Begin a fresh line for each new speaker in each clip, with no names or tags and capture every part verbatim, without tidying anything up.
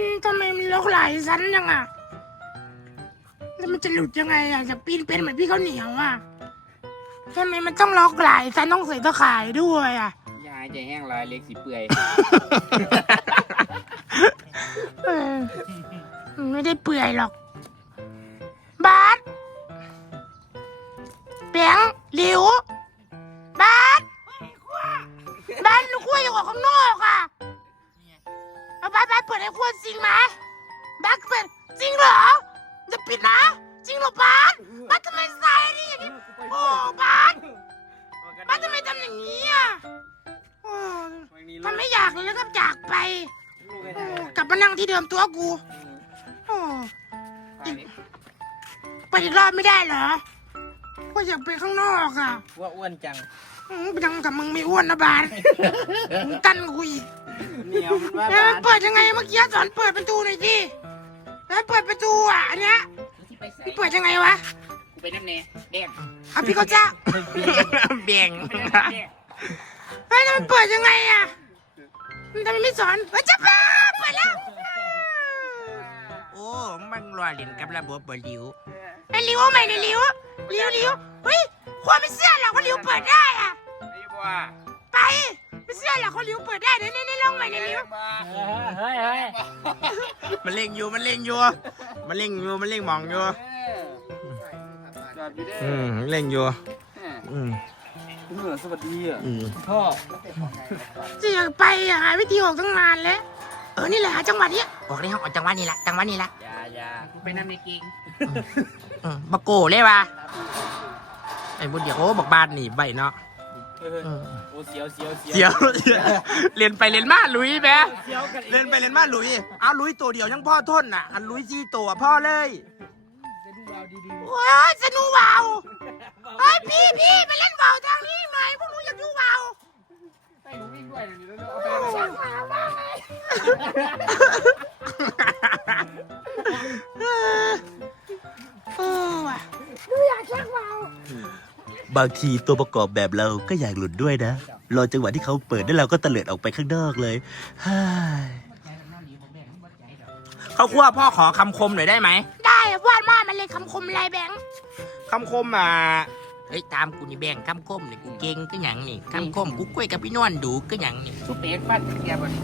ทำไมมันล็อกหลายชั้นยังอ่ะแล้วมันจะหลุดยังไงอ่ะจะปีนเป็นเหมือนพี่ข้าวเหนียวอ่ะทำไมมันต้องล็อกหลายชั้นต้องใส่ตะข่ายด้วยอ่ะ
ยายใจแห้งลายเล็กสีเปื่อย
เออไม่ได้เปื่อยหรอกบาสแบงค์หลิวบาสบาสลูกขั้วอยู่ข้างนอกอ่ะเอาบาสบาสเปิดไอ้ขั้วจริงไหมบาสเปิดจริงเหรอจะปิดนะจริงเหรอบาสบาสทำไมใส่นี่อย่างนี้โอ้บาสบาสทำไมทำอย่างนี้อ่ะโอ้ทำไม่อยากเลยแล้วก็อยากไปโอ้กลับมานั่งที่เดิมตัวกูโอ้ไปอีกรอบไม่ได้เหรอก็อยากไปข้างนอกอ่ะ
ว่าอ้วนจัง
ไปดังกับมึงไม่อ้วนนะบาสมึงกันกูอีก
เหนียวมันว่า
แล้ว
บา
มันเปิดยังไงเมื่อกี้สอนเปิดประตูหน่อยดิแล้วเปิดประตูอ่ะอันเนี้ยพี่เปิดยังไงวะ
กูไปน้ำเนยแดง
อ่ะพี่เขาจ้า
เบี่ยง
เฮ้ยแล้วมันเปิดยังไงอ่ะมันทำไมไม่สอนเฮ้ยจะบ้าเปิดแล้ว
โอ้มันรอเล่นกับระบบบลิว
ไอ้ลิวใหม่ในลิวลิวลิวเฮ้ยความไม่เชื่อหรอกว่าลิวเปิดได้อ่ะ
ไอ้บัว
ไปไม่เชื่อหรอกว่าลิวเปิดได้เดี๋ยวนี่นี่ลองใหม่ในลิว
เฮ้ยเฮ้ย
มันเล่งอยู่ มันเล่งอยู่ มันเล่งอยู่ มันเล่งมองอยู่
จอดอยู่ได้
อืมเล่งอยู่ อืม
คุณเหนือสวัสดีอ่ะ
อืม
พ่อ
จะอยากไปอ่ะหาวิธีออกตั้งนานแล้วเออนี่แหละหาจังหวะนี้ออกได้ห้องออกจังหวะนี้ละจังหวะนี้ละ
ยายาไปน้ำในกิ่ง
อืมบักโก้เลยว่ะไอ้บุญเดียวโอ้บักบานหนีไปเนาะอืม
โอ้เสียวเสียว
เสียวเรียนไปเรียนมาลุยแม่
เสียวกัน
เรียนไปเรียนมาลุยเอาลุยตัวเดียวยังพ่อทนน่ะ อันลุยซี่ตัวพ่อเลย
โอ้ยสนุกว่าวเฮ้ยพี่พี่มาเล่นว่าวทางนี้หน่อยพวกหนูอยากดูว่าว
ไปหนูวิ่งด้วยเดี๋ยวเอาไปชักมาบ้างไง
เออเออว่ะหนูอยากชักว่าว
บางทีตัวประกอบแบบเราก็อยากหลุดด้วยนะ รอจังหวะที่เขาเปิดแล้วเราก็เตลิดออกไปข้างนอกเลยฮ่า
เขาคั่วพ่อขอคำคมหน่อยได้ไหม
ได้อะวาดมามันเลยคำคมอะไรแบงค์
คำคมอ่ะ
เฮ้ยตามกูนี่แบ่งคำคมนี่กูเก่งก็หยังนี่คำคมกูคุยกับพี่นวลดูก็หยังนี่
ทุบเปียกฟันเกียร์บน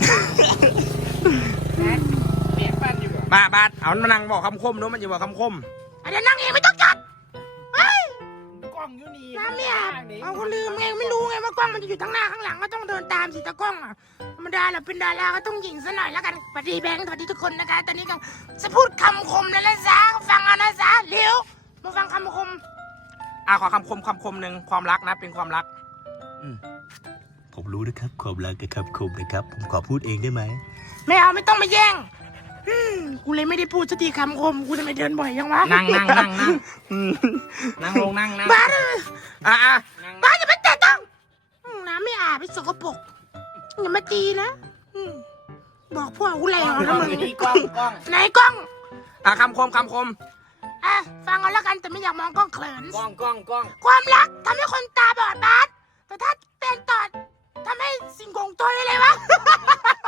เปียกฟันอยู่
บาบาดเอามานั่งบอกคำคมนู้นมันจะบอกคำคม
อ่ะเดี๋ยวนั่งเองไม่ต้องจัดเฮ้ย
กล้องอยู่นี่
น้ำไม่อาบเอาก็ลืมไงไม่รู้ไงว่ากล้องมันจะอยู่ทั้งหน้าข้างหลังก็ต้องเดินตามสิตากล้องอ่ะธรรมดาเราเป็นดาราก็ต้องยิงซะหน่อยแล้วกันสวัสดีแบงค์สวัสดีทุกคนนะคะตอนนี้ก็จะพูดคำคมแล้วนะจ๊ะฟังเอานะจ๊ะเร็วมาฟังคำคม
อ่ะขอคำคมคำคมหนึ่งความรักนะเป็นความรัก
ผมรู้นะครับความรักกับคำคมนะครับ ผมขอพูดเองได้ไหม
ไม่เอาไม่ต้องมาแย่งอืมกูเลยไม่ได้พูดสักทีคำคมกูจะไม่เดินบ่อยยังวะ
นั่งนั่งนั่งนั่งนั่งลงนั่งนั่ง
บ้าเลย
อ่ะอ่ะ
บ้าอย่ามาแตะต้องอืมน้ำไม่อาบไปสกปรกอย่ามาตีนะอืมบอกพวกกูเลยเหรอนะมึง
นี่กล้องกล้อง
ไหนกล้อง
อ่ะคำคมคำคม
อ่ะฟังเอาแล้วกันแต่ไม่อยากมองกล้องเขิน
กล้องกล้องกล้อง
ความรักทำให้คนตาบอดบาสแต่ถ้าเต้นตอดทำให้สิ่งโกงตัวได้เลยวะ